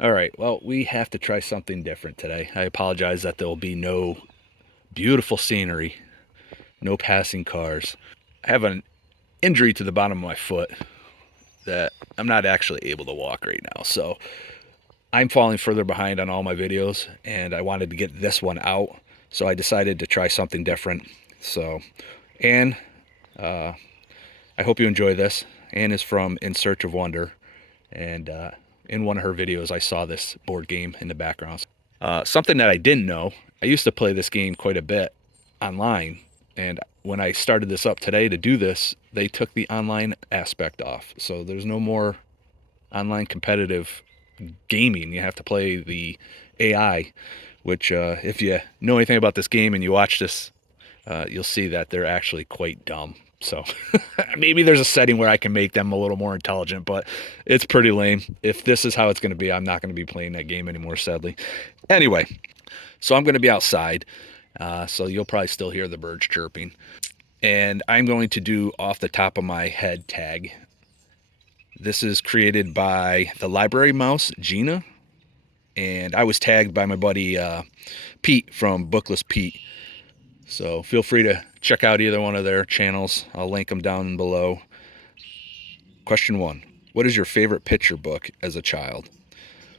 All right, well, we have to try something different today. I apologize that there will be no beautiful scenery, no passing cars. I have an injury to the bottom of my foot that I'm not actually able to walk right now. So I'm falling further behind on all my videos, and I wanted to get this one out. So I decided to try something different. So, Anne, uh, I hope you enjoy this. Anne is from In Search of Wonder, and in one of her videos, I saw this board game in the background. Something that I didn't know, I used to play this game quite a bit online, and when I started this up today to do this, they took the online aspect off. So there's no more online competitive gaming. You have to play the AI, which, if you know anything about this game and you watch this, you'll see that they're actually quite dumb. So maybe there's a setting where I can make them a little more intelligent, but it's pretty lame. If this is how it's going to be, I'm not going to be playing that game anymore, sadly. Anyway, so I'm going to be outside, so you'll probably still hear the birds chirping. And I'm going to do off the top of my head tag. This is created by the library mouse, Gina, and I was tagged by my buddy Pete from Bookless Pete. So feel free to check out either one of their channels. I'll link them down below. Question one: what is your favorite picture book as a child?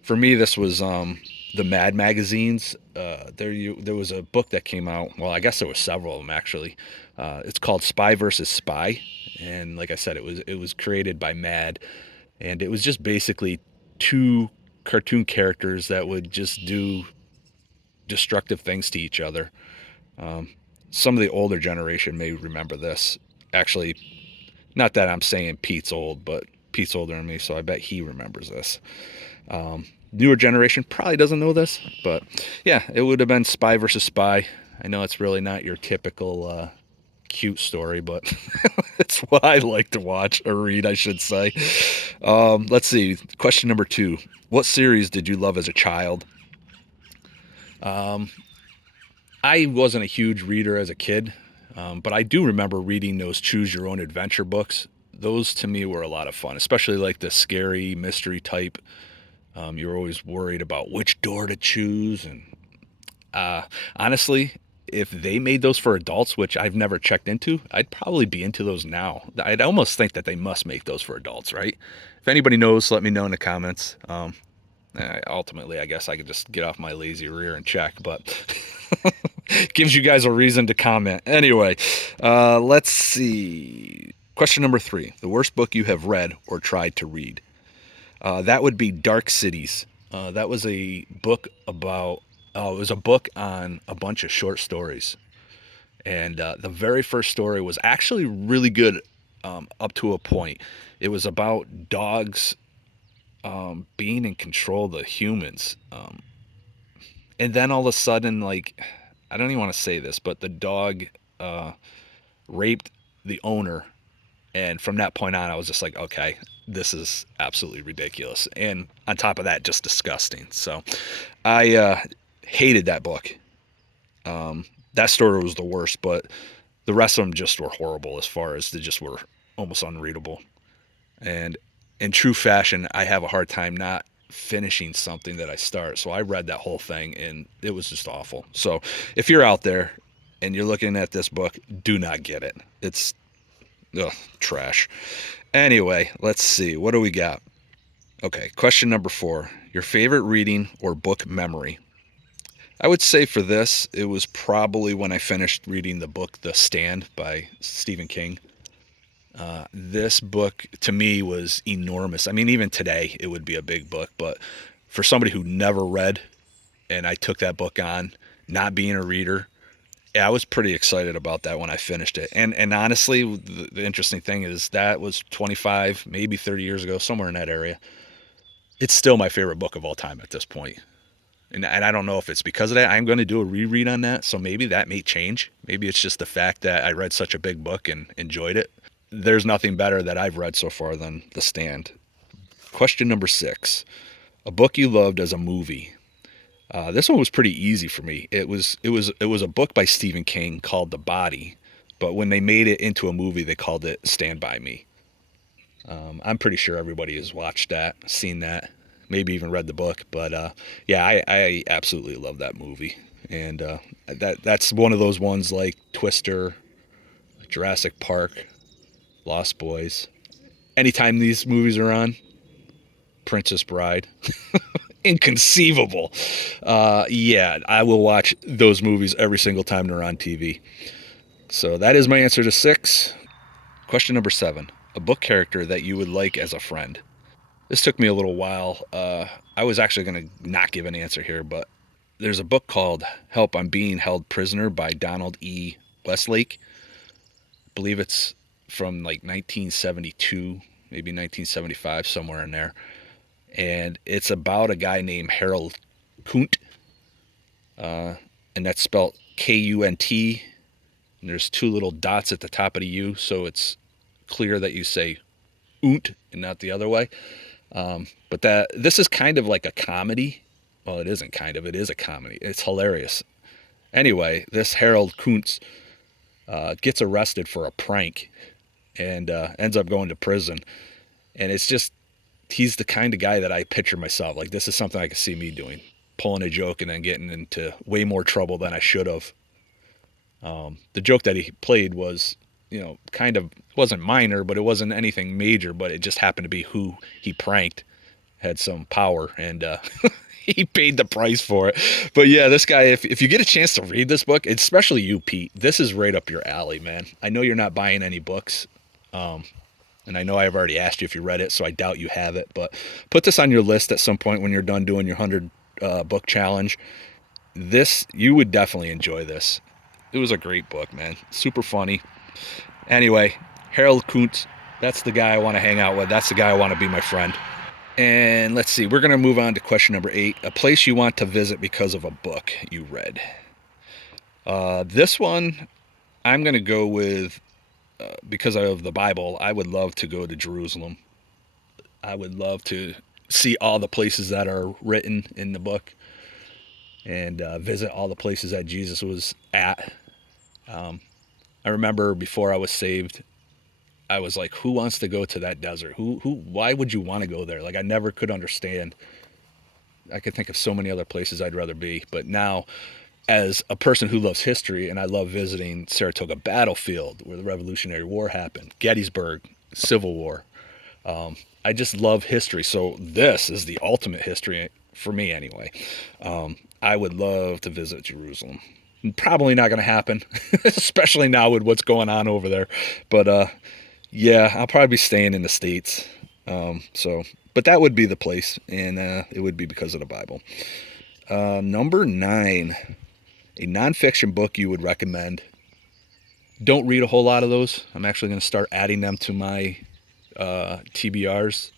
For me, this was the Mad magazines. There was a book that came out. Well, I guess there was several of them actually. It's called Spy versus Spy, and like I said, it was created by Mad, and it was just basically two cartoon characters that would just do destructive things to each other. Some of the older generation may remember this. Actually, not that I'm saying Pete's old, but Pete's older than me, so I bet he remembers this. Newer generation probably doesn't know this, but yeah, it would have been Spy versus Spy. I know it's really not your typical cute story, but it's what I like to watch or read, I should say. Let's see. Question number two: what series did you love as a child? I wasn't a huge reader as a kid, but I do remember reading those choose your own adventure books. Those to me were a lot of fun, especially like the scary mystery type. You're always worried about which door to choose. And honestly, if they made those for adults, which I've never checked into, I'd probably be into those now. I'd almost think that they must make those for adults, right? If anybody knows, let me know in the comments. Ultimately, I guess I could just get off my lazy rear and check, but gives you guys a reason to comment. Anyway, let's see. Question number three: the worst book you have read or tried to read? That would be Dark Cities. That was a book about. Oh, it was a book on a bunch of short stories, and the very first story was actually really good up to a point. It was about dogs being in control of the humans, and then all of a sudden, like, I don't even want to say this, but the dog uh, raped the owner. And from that point on, I was just like, okay, this is absolutely ridiculous. And on top of that, just disgusting. So I hated that book. That story was the worst, but the rest of them just were horrible as far as they just were almost unreadable. And in true fashion, I have a hard time not finishing something that I start. So I read that whole thing and it was just awful. So if you're out there and you're looking at this book, do not get it. It's ugh, trash. Anyway, let's see. What do we got? Okay, question number four. Your favorite reading or book memory? I would say for this, it was probably when I finished reading the book The Stand by Stephen King. This book to me was enormous. I mean, even today it would be a big book, but for somebody who never read and I took that book on, not being a reader, yeah, I was pretty excited about that when I finished it. And honestly, the interesting thing is that was 25, maybe 30 years ago, somewhere in that area. It's still my favorite book of all time at this point. And I don't know if it's because of that. I'm going to do a reread on that, so maybe that may change. Maybe it's just the fact that I read such a big book and enjoyed it. There's nothing better that I've read so far than The Stand. Question number six: a book you loved as a movie? This one was pretty easy for me. It was a book by Stephen King called The Body, but when they made it into a movie, they called it Stand by Me. I'm pretty sure everybody has watched that, seen that. maybe even read the book. But yeah, I absolutely love that movie, and that's one of those ones like Twister, Jurassic Park, Lost Boys. Anytime these movies are on, Princess Bride, inconceivable. Yeah, I will watch those movies every single time they're on TV. So that is my answer to 6. Question number 7. A book character that you would like as a friend. This took me a little while. I was actually going to not give an answer here, but there's a book called Help, I'm Being Held Prisoner by Donald E. Westlake. I believe it's from like 1972, maybe 1975, somewhere in there. And it's about a guy named Harold Kunt, and that's spelled Kunt. And there's two little dots at the top of the U, so it's clear that you say oont and not the other way. But that this is kind of like a comedy. Well, it isn't kind of. It is a comedy. It's hilarious. Anyway, this Harold Kuntz gets arrested for a prank and ends up going to prison. And it's just he's the kind of guy that I picture myself. Like this is something I could see me doing, pulling a joke and then getting into way more trouble than I should have. The joke that he played was, kind of wasn't minor, but it wasn't anything major. But it just happened to be who he pranked had some power, and he paid the price for it. But yeah, this guy, if you get a chance to read this book, especially you, Pete, this is right up your alley, man. I know you're not buying any books, and I know I've already asked you if you read it, so I doubt you have it. But put this on your list at some point when you're done doing your 100 book challenge. This you would definitely enjoy this. It was a great book, man. Super funny. Anyway, Harold Kuntz, that's the guy I want to hang out with. That's the guy I want to be my friend. And let's see, we're going to move on to question number 8. A place you want to visit because of a book you read. This one, I'm going to go with, because of the Bible, I would love to go to Jerusalem. I would love to see all the places that are written in the book and visit all the places that Jesus was at. I remember before I was saved, I was like, who wants to go to that desert? Why would you want to go there? Like, I never could understand. I could think of so many other places I'd rather be. But now, as a person who loves history, and I love visiting Saratoga Battlefield, where the Revolutionary War happened, Gettysburg, Civil War. I just love history. So this is the ultimate history for me anyway. I would love to visit Jerusalem. Probably not going to happen, especially now with what's going on over there. But yeah, I'll probably be staying in the States. But that would be the place, and it would be because of the Bible. Number 9, a nonfiction book you would recommend. Don't read a whole lot of those. I'm actually going to start adding them to my TBRs.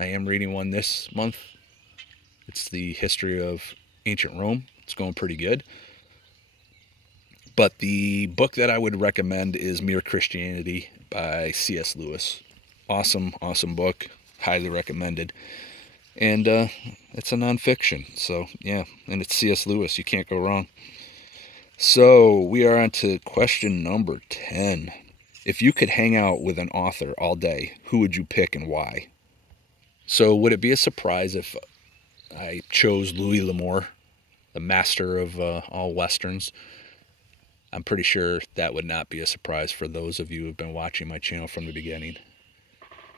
I am reading one this month. It's the history of ancient Rome. It's going pretty good. But the book that I would recommend is Mere Christianity by C.S. Lewis. Awesome, awesome book. Highly recommended. And it's a nonfiction. So, yeah. And it's C.S. Lewis. You can't go wrong. So, we are on to question number 10. If you could hang out with an author all day, who would you pick and why? So, would it be a surprise if I chose Louis L'Amour, the master of all Westerns? I'm pretty sure that would not be a surprise for those of you who have been watching my channel from the beginning.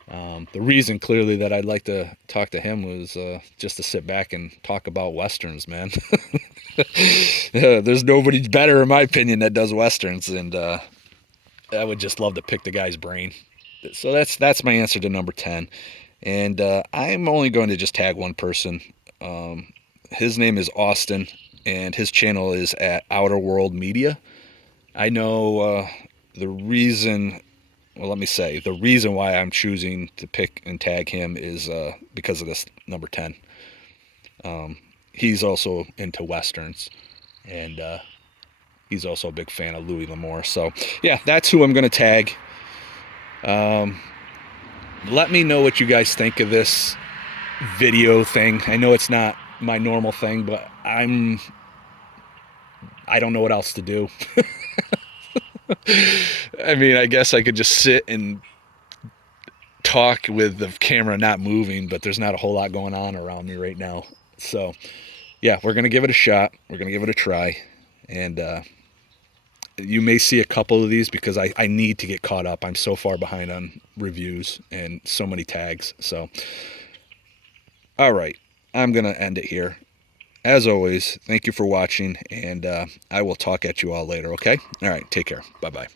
The reason clearly that I'd like to talk to him was just to sit back and talk about Westerns, man. There's nobody better, in my opinion, that does Westerns, and I would just love to pick the guy's brain. So that's my answer to number 10. And I'm only going to just tag one person. His name is Auston, and his channel is at Outer World Media. I know the reason, well, let me say, the reason why I'm choosing to pick and tag him is because of this number 10. He's also into Westerns, and he's also a big fan of Louis L'Amour. So, yeah, that's who I'm going to tag. Let me know what you guys think of this video thing. I know it's not my normal thing, but I don't know what else to do. I mean, I guess I could just sit and talk with the camera not moving, but there's not a whole lot going on around me right now. So yeah, we're gonna give it a shot. We're gonna give it a try, and you may see a couple of these because I need to get caught up. I'm so far behind on reviews and so many tags. So all right, I'm gonna end it here. As always, thank you for watching, and I will talk at you all later. Okay? All right, take care. Bye bye.